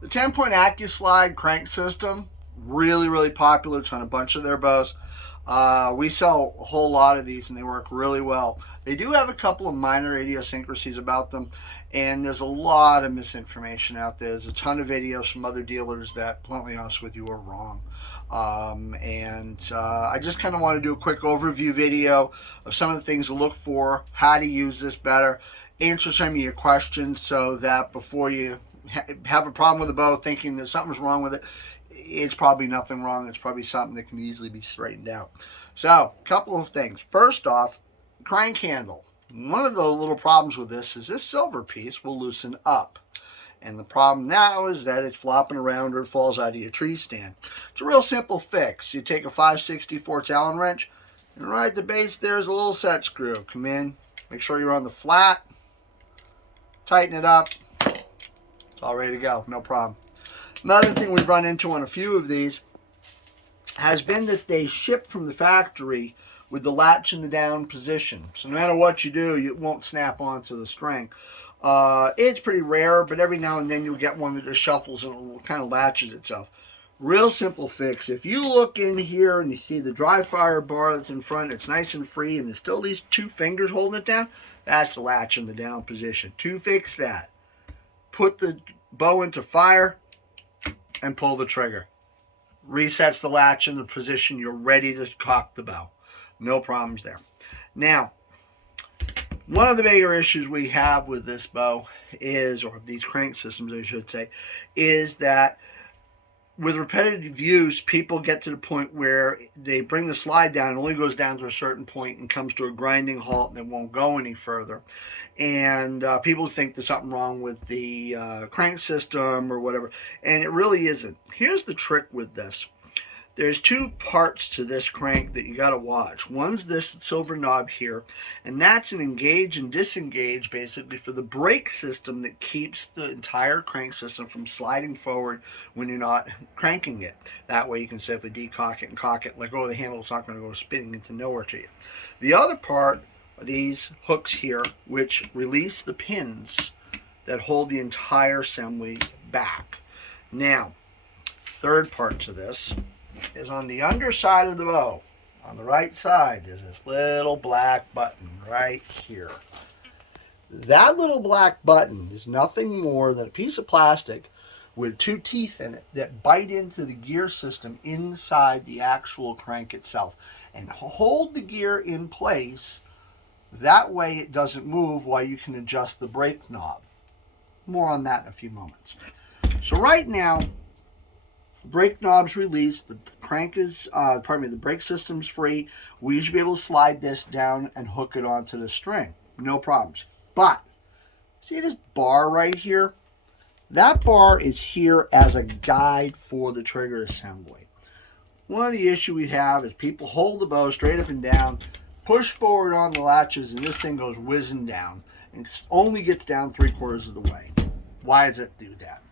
The TenPoint AcuSlide crank system, really popular. It's on a bunch of their bows. We sell a whole lot of these and they work really well. They do have a couple of minor idiosyncrasies about them, and there's a lot of misinformation out there. There's a ton of videos from other dealers that, bluntly honest with you, are wrong. I just kind of want to do a quick overview video of some of the things to look for, how to use this better, answer some of your questions so that before you have a problem with the bow thinking that something's wrong with it, it's probably nothing wrong. It's probably something that can easily be straightened out. So, a couple of things. First off, crank handle. One of the little problems with this is this silver piece will loosen up. And the problem now is that it's flopping around or it falls out of your tree stand. It's a real simple fix. You take a 5/64 Allen wrench, and right at the base there's a little set screw. Come in, make sure you're on the flat, tighten it up, it's all ready to go, no problem. Another thing we've run into on a few of these has been that they ship from the factory with the latch in the down position. So no matter what you do, it won't snap onto the string. It's pretty rare, but every now and then you'll get one that just shuffles and it will kind of latches itself. Real simple fix. If you look in here and you see the dry fire bar that's in front, it's nice and free, and there's still these two fingers holding it down, that's the latch in the down position. To fix that, put the bow into fire and pull the trigger. Resets the latch in the position. You're ready to cock the bow. No problems there. Now, one of the bigger issues we have with this bow is, or these crank systems I should say, is that with repetitive use, people get to the point where they bring the slide down, it only goes down to a certain point and comes to a grinding halt and it won't go any further. And people think there's something wrong with the crank system or whatever, and it really isn't. Here's the trick with this. There's two parts to this crank that you got to watch. One's this silver knob here, and that's an engage and disengage basically for the brake system that keeps the entire crank system from sliding forward when you're not cranking it. That way you can safely decock it and cock it, let go of the handle, it's not going to go spinning into nowhere to you. The other part are these hooks here, which release the pins that hold the entire assembly back. Now, third part to this is on the underside of the bow. On the right side, there's this little black button right here. That little black button is nothing more than a piece of plastic with two teeth in it that bite into the gear system inside the actual crank itself and hold the gear in place. That way it doesn't move while you can adjust the brake knob. More on that in a few moments. So right now, the brake knob's released, the crank is, the brake system's free. We should be able to slide this down and hook it onto the string. No problems. But, see this bar right here? That bar is here as a guide for the trigger assembly. One of the issues we have is people hold the bow straight up and down, push forward on the latches, and this thing goes whizzing down. And it only gets down 3/4 of the way. Why does it do that?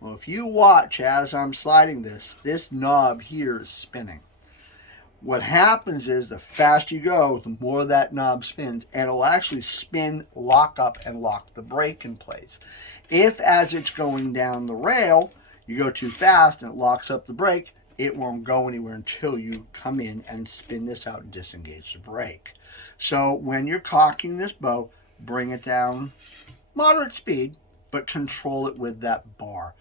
Well, if you watch as I'm sliding this knob here is spinning. What happens is the faster you go, the more that knob spins, and it'll actually spin, lock up, and lock the brake in place. If, as it's going down the rail, you go too fast and it locks up the brake, it won't go anywhere until you come in and spin this out and disengage the brake. So when you're cocking this bow, bring it down moderate speed, but control it with that bar.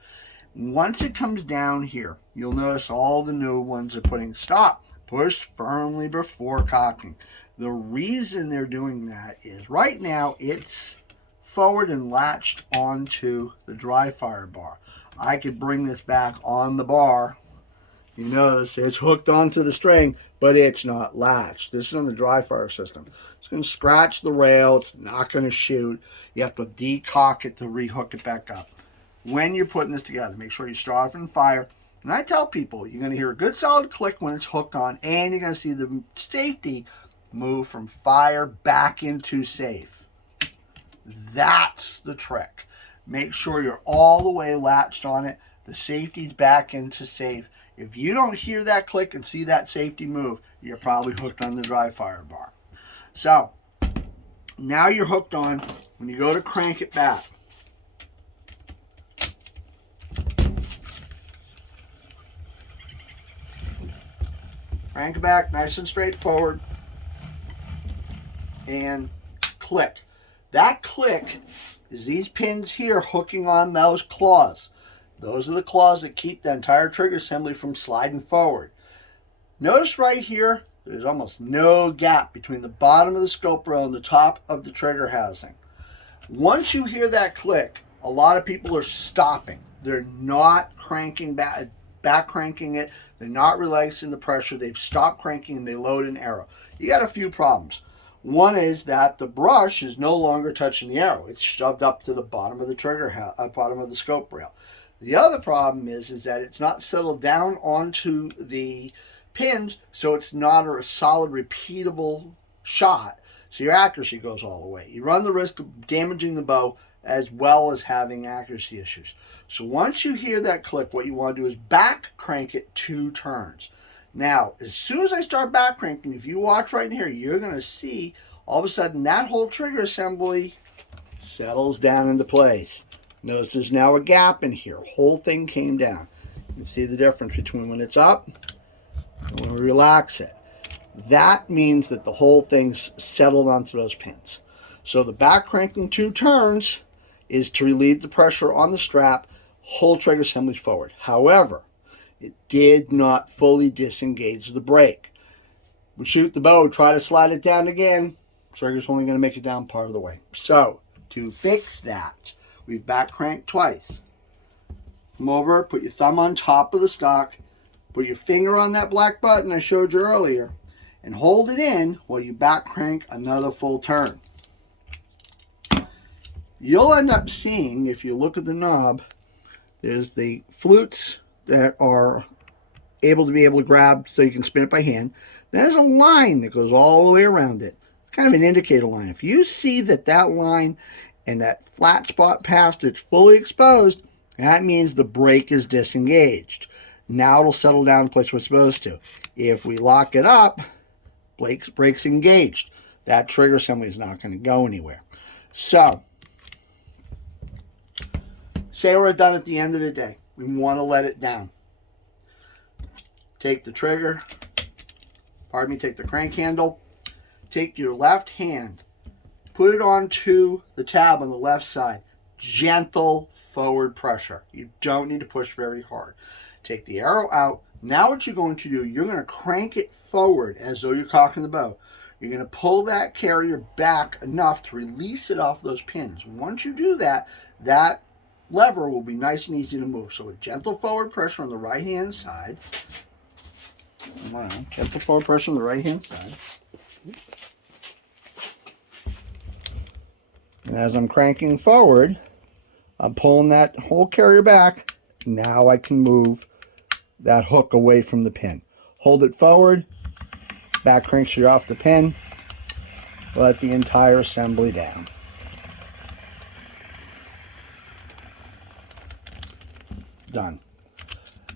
Once it comes down here, you'll notice all the new ones are putting stop, push firmly before cocking. The reason they're doing that is right now it's forward and latched onto the dry fire bar. I could bring this back on the bar. You notice it's hooked onto the string, but it's not latched. This is on the dry fire system. It's going to scratch the rail. It's not going to shoot. You have to decock it to rehook it back up. When you're putting this together, make sure you start off in fire. And I tell people, you're going to hear a good solid click when it's hooked on, and you're going to see the safety move from fire back into safe. That's the trick. Make sure you're all the way latched on it. The safety's back into safe. If you don't hear that click and see that safety move, you're probably hooked on the dry fire bar. So, now you're hooked on. When you go to crank it back, Crank it back nice and straightforward. And click. That click is these pins here hooking on those claws. Those are the claws that keep the entire trigger assembly from sliding forward. Notice right here, there's almost no gap between the bottom of the scope rail and the top of the trigger housing. Once you hear that click, a lot of people are stopping. They're not cranking back cranking it. They're not releasing the pressure. They've stopped cranking and they load an arrow. You got a few problems. One is that the brush is no longer touching the arrow. It's shoved up to the bottom of the trigger, bottom of the scope rail. The other problem is that it's not settled down onto the pins, so it's not a solid, repeatable shot. So your accuracy goes all the way. You run the risk of damaging the bow as well as having accuracy issues. So once you hear that click, what you want to do is back crank it 2 turns. Now, as soon as I start back cranking, if you watch right here, you're going to see all of a sudden that whole trigger assembly settles down into place. Notice there's now a gap in here. Whole thing came down. You can see the difference between when it's up and when we relax it. That means that the whole thing's settled onto those pins. So the back cranking 2 turns is to relieve the pressure on the strap, whole trigger assembly forward. However, it did not fully disengage the brake. We shoot the bow, try to slide it down again, trigger's only going to make it down part of the way. So to fix that, we've back cranked twice. Come over, put your thumb on top of the stock, put your finger on that black button I showed you earlier, and hold it in while you back crank another full turn. You'll end up seeing, if you look at the knob, there's the flutes that are able to grab so you can spin it by hand. There's a line that goes all the way around it. It's kind of an indicator line. If you see that that line and that flat spot past it's fully exposed, that means the brake is disengaged. Now it'll settle down in place where it's supposed to. If we lock it up, brake's engaged. That trigger assembly is not going to go anywhere. So, say we're done at the end of the day. We want to let it down. Take the trigger, take the crank handle, take your left hand, put it onto the tab on the left side. Gentle forward pressure. You don't need to push very hard. Take the arrow out. Now what you're going to do, you're going to crank it forward as though you're cocking the bow. You're going to pull that carrier back enough to release it off those pins. Once you do that, that lever will be nice and easy to move. So a gentle forward pressure on the right hand side. Gentle forward pressure on the right hand side. And as I'm cranking forward, I'm pulling that whole carrier back. Now I can move that hook away from the pin. Hold it forward, back cranks you off the pin, let the entire assembly down. Done.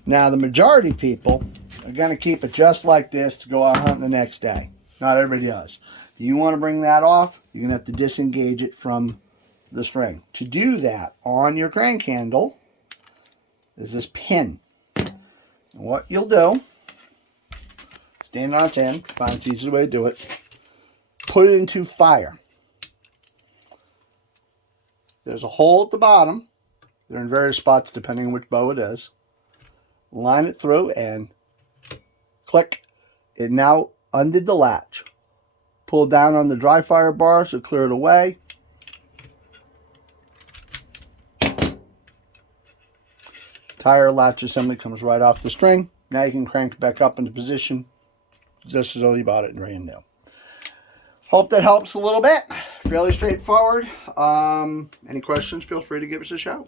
Now the majority of people are going to keep it just like this to go out hunting the next day. Not everybody does. If you want to bring that off, you're going to have to disengage it from the string. To do that, on your crank handle is this pin. And what you'll do, stand on 10, find the easiest way to do it, put it into fire. There's a hole at the bottom. They're in various spots depending on which bow it is. Line it through and click. It now undid the latch. Pull down on the dry fire bars to clear it away. Entire latch assembly comes right off the string. Now you can crank it back up into position just as though you bought it brand new. Hope that helps a little bit. Fairly straightforward. Any questions, feel free to give us a shout.